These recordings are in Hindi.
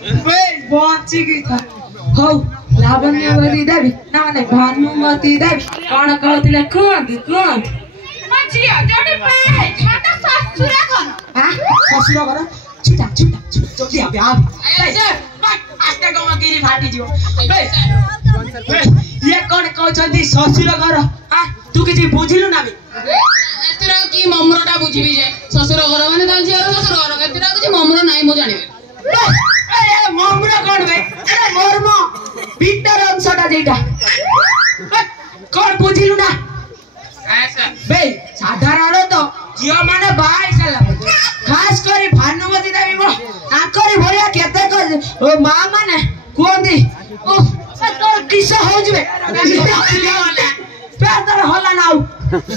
बची की था हो लावण्यवती देवी ना माने भानुमती देवी कौन कहतिले कुंत मचिया जोडी पे छोटा ससुर घर हां ससुर घर छिटा जल्दी आबे आस्ते गमा गिरी फाटी जियो ये कौन कहछंती ससुर घर हां तू किछि बुझिलु ना बे एतरा की ममरटा बुझिबी जे ससुर घर माने ता झियर ससुर घर एतरा किछि ममर नाही मो जानिबे अरे ममरा कौन बे अरे मर्म भीतर अंशटा जेटा कौन बुझिलु ना बे साधारण तो जियो माने बाई साला खास करी भानुमती देवी मो नाकरी भरिया केते को ओ मां माने कोंदी ओ तोर किस हो जबे पेदर होला नाउ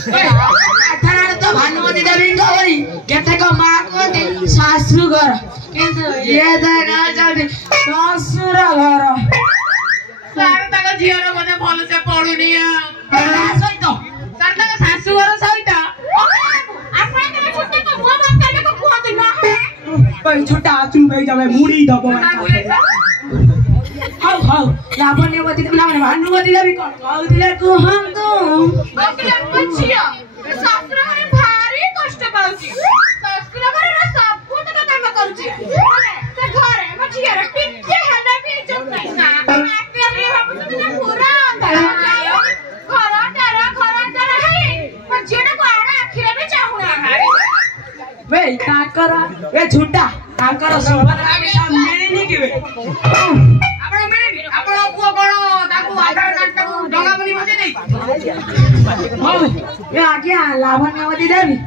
साधारण तो भानुमती देवी गवरी केते को मां कोंदी सासु घर किंतु ये देखा जाती ससुर घर सार तक झियर कोने भल से पडुनी सहित सार तक सासु घर सहित आपण के छुट्टी को मुंह बंद करने को कुहत ना है भाई छोटा आचुन भाई जावे मुड़ी दबो हाउ लावण्यवती ना माने भानुमती देवी कोन कहउतिले कुहंतु ओकले मचिया ससुर घरे भारी कष्ट पाउची ससुर घरे ना सब कुछ का काम करूची माने से घरे मचिया रे टिके हला भी इज्जत नहीं ना आके हम तो पूरा अंधार घर है मचिया को आड़ा आखिरे में चाहुना बे ताकर ए झुंडा ताकर सुभद्रा के सामने नहीं के आपण मिली आपण को बड़ो ताकू आधार कार्ड ताकू डगा बनी बजे नहीं हाउ ए आज्ञा लावण्यवती देवी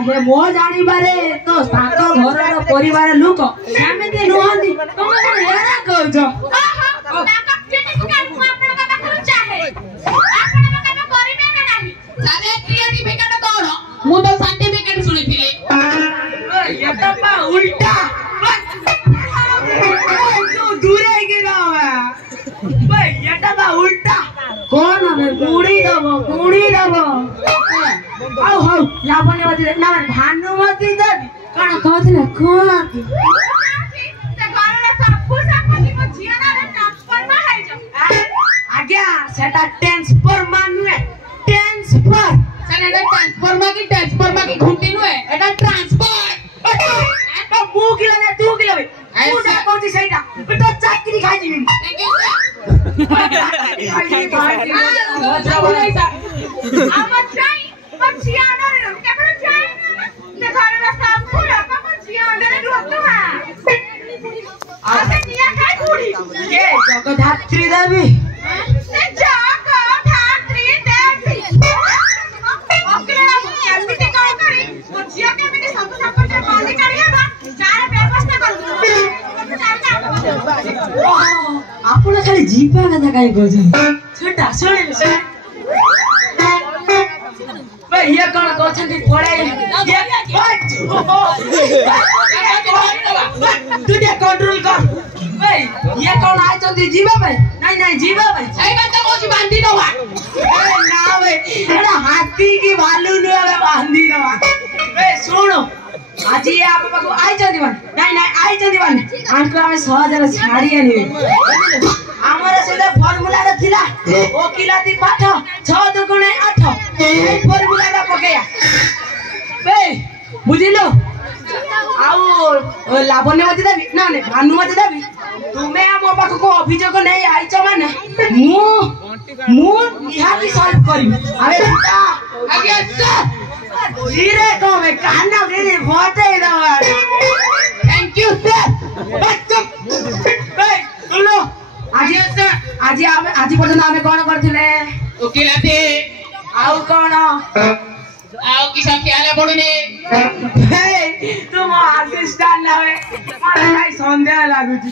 आगे मो जानी बारे तो ताको घर रो परिवार लोक सेमेते नहंदी तमे कोन हेरा कहजो ताका सर्टिफिकेट को आपण का पाखर चाहे आपण का काम करिमे ना नाही सारे सर्टिफिकेट कोन मु तो सर्टिफिकेट सुनिथिले ये तो बा उल्टा तू दूर ही गिरा भाई ये तो बा उल्टा कौन है गुड़ी दबो आओ हाउ लावण्यवती देवी ना भानुमती देवी कौन कहथिले कोन से घरर सब कुछ संपत्ति को झियाना रे ट्रांसफर में है जो आज्ञा सेटा ट्रांसफर मानुए ट्रांसफर सेटा ट्रांसफर में की घुंटी नुए एटा ट्रांसफर तो मु किला ने तू किला बे तू ना कहती सहीटा तो चाकरी खाई जीवी थैंक यू हम चाहि मचिया रे के बड़ चाहि से घरर सब कुछ मचिया रे रोतो है आसे निया काय गुड़ी ये जगधात्री देवी से जगधात्री देवी ओकरे एमटी काय करी मचिया के एमटी सब संपत्ति मालिक करिया चार व्यवस्था कर आपण खाली जीपा कथा काय कहछन छोटा सुन भाई ये कौन कहछन पड़े तू दे कंट्रोल कर भाई ये कौन आइ चंदी जीवा भाई नहीं जीवा भाई सही बात तो कोची बांधी दवा ए ना भाई एड़ा हाथी की भालू ने बांधी दवा ए सुनो आज ये आप पाको आई चंदी बन नहीं आई चंदी बन आंको हमें सहजर छाड़ी आनी हमर सेदा फार्मूला रे थिला ओकिलाती पाठ 6 दुगुणे 8 ए फार्मूला रा पकेया बे बुझिलो आउ लावण्यवती देवी ना ने भानुमती देवी तुमे हम पाको को अभियोग नहीं आइछ माने मु निहाती सॉल्व करी अरे बेटा आगे सर धीरे कमे कान्ना दे बोते दवा थैंक यू सर बच्चो बे सुनो आज पर्यंत आमे कोन करथिले ओकिलाते आउ कोन आउ की सब ख्याल पड़ुने हे तुम असिस्टेंट नावे माने संदेह लागुची